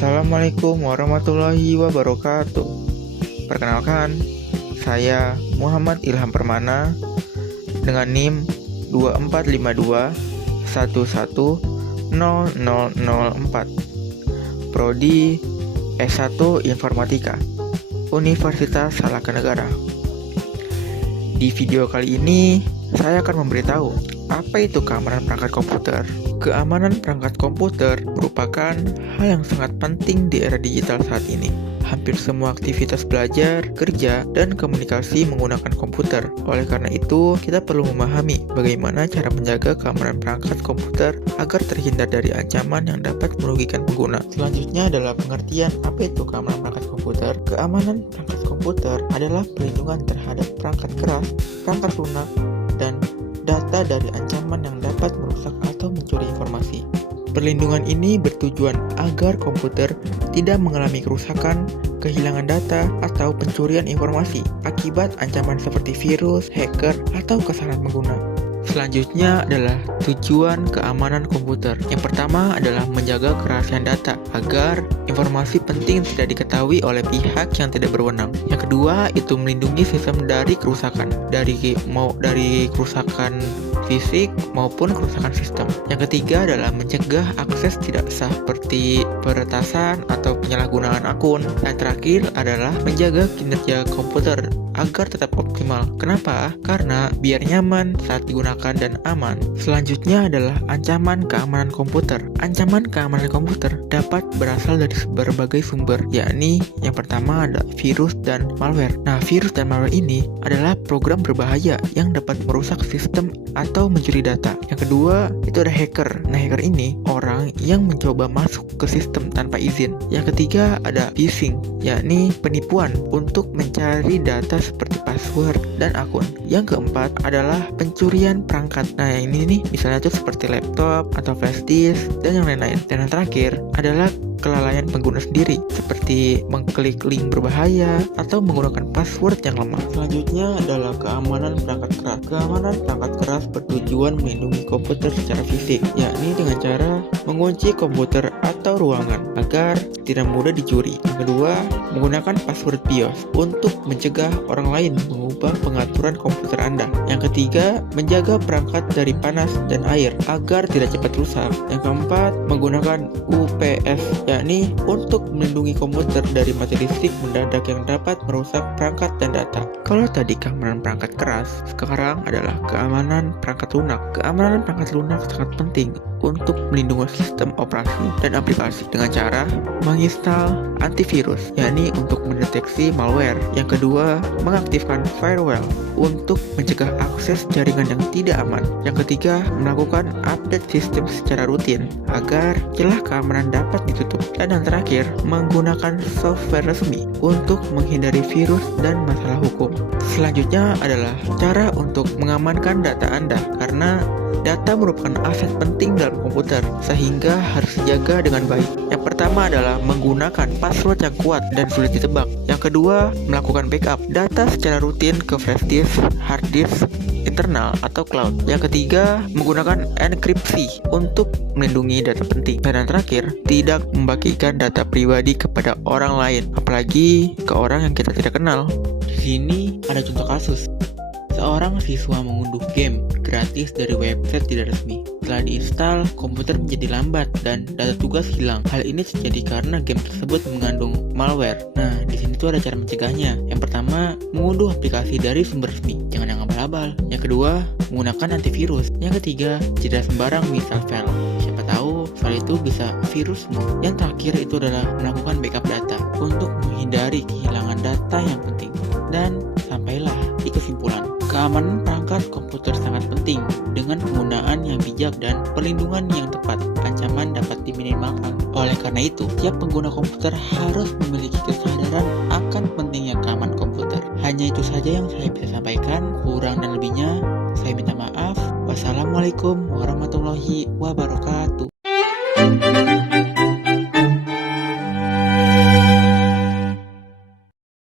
Assalamualaikum warahmatullahi wabarakatuh. Perkenalkan, saya Muhammad Ilham Permana dengan NIM 2452110004, Prodi S1 Informatika, Universitas Salaka Negara. Di video kali ini, saya akan memberitahu apa itu keamanan perangkat komputer. Keamanan perangkat komputer merupakan hal yang sangat penting di era digital saat ini. Hampir semua aktivitas belajar, kerja, dan komunikasi menggunakan komputer. Oleh karena itu, kita perlu memahami bagaimana cara menjaga keamanan perangkat komputer agar terhindar dari ancaman yang dapat merugikan pengguna. Selanjutnya adalah pengertian apa itu keamanan perangkat komputer. Keamanan perangkat komputer adalah perlindungan terhadap perangkat keras, perangkat lunak, dan data dari ancaman yang dapat merusak atau mencuri informasi. Perlindungan ini bertujuan agar komputer tidak mengalami kerusakan, kehilangan data, atau pencurian informasi akibat ancaman seperti virus, hacker, atau kesalahan pengguna. Selanjutnya adalah tujuan keamanan komputer. Yang pertama adalah menjaga kerahasiaan data agar informasi penting tidak diketahui oleh pihak yang tidak berwenang. Yang kedua itu melindungi sistem dari kerusakan, dari kerusakan fisik maupun kerusakan sistem. Yang ketiga adalah mencegah akses tidak sah seperti peretasan atau penyalahgunaan akun. Dan terakhir adalah menjaga kinerja komputer agar tetap optimal. Kenapa? Karena biar nyaman saat digunakan dan aman. Selanjutnya adalah ancaman keamanan komputer. Ancaman keamanan komputer dapat berasal dari berbagai sumber, yakni yang pertama ada virus dan malware. Nah, virus dan malware ini adalah program berbahaya yang dapat merusak sistem atau mencuri data. Yang kedua, itu ada hacker. Nah, hacker ini orang yang mencoba masuk ke sistem tanpa izin. Yang ketiga, ada phishing, yakni penipuan untuk mencari data seperti password dan akun. Yang keempat adalah pencurian perangkat. Nah, yang ini nih misalnya tuh seperti laptop atau flash disk dan yang lain-lain. Dan yang terakhir adalah kelalaian pengguna sendiri seperti mengklik link berbahaya atau menggunakan password yang lemah. Selanjutnya adalah keamanan perangkat keras. Keamanan perangkat keras bertujuan melindungi komputer secara fisik, yakni dengan cara mengunci komputer atau ruangan agar tidak mudah dicuri. Yang kedua, menggunakan password BIOS untuk mencegah orang lain mengubah pengaturan komputer Anda. Yang ketiga, menjaga perangkat dari panas dan air agar tidak cepat rusak. Yang keempat, menggunakan UPS, yakni untuk melindungi komputer dari mati listrik mendadak yang dapat merusak perangkat dan data. Kalau tadi keamanan perangkat keras, sekarang adalah keamanan perangkat lunak. Keamanan perangkat lunak sangat penting untuk melindungi sistem operasi dan aplikasi dengan cara menginstal antivirus, yakni untuk mendeteksi malware. Yang kedua, mengaktifkan firewall untuk mencegah akses jaringan yang tidak aman. Yang ketiga, melakukan update sistem secara rutin agar celah keamanan dapat ditutup. Dan yang terakhir, menggunakan software resmi untuk menghindari virus dan masalah hukum. Selanjutnya adalah cara untuk mengamankan data Anda, karena data merupakan aset penting dalam komputer, sehingga harus dijaga dengan baik. Yang pertama adalah menggunakan password yang kuat dan sulit ditebak. Yang kedua, melakukan backup data secara rutin ke flash disk, hard disk, internal atau cloud. Yang ketiga, menggunakan enkripsi untuk melindungi data penting. Dan yang terakhir, tidak membagikan data pribadi kepada orang lain, apalagi ke orang yang kita tidak kenal. Di sini ada contoh kasus. Seorang siswa mengunduh game gratis dari website tidak resmi. Setelah diinstal, komputer menjadi lambat dan data tugas hilang. Hal ini terjadi karena game tersebut mengandung malware. Nah, di sini tuh ada cara mencegahnya. Yang pertama, mengunduh aplikasi dari sumber resmi, jangan yang abal-abal. Yang kedua, menggunakan antivirus. Yang ketiga, tidak sembarang install file. Siapa tahu file itu bisa virus. Yang terakhir itu adalah melakukan backup data untuk menghindari kehilangan data yang penting. Dan sampailah di kesimpulan, keamanan perangkat komputer sangat penting. Dengan penggunaan yang bijak dan perlindungan yang tepat, ancaman dapat diminimalkan. Oleh karena itu, tiap pengguna komputer harus memiliki kesadaran akan pentingnya keamanan komputer. Hanya itu saja yang saya bisa sampaikan. Kurang dan lebihnya, saya minta maaf. Wassalamualaikum warahmatullahi wabarakatuh.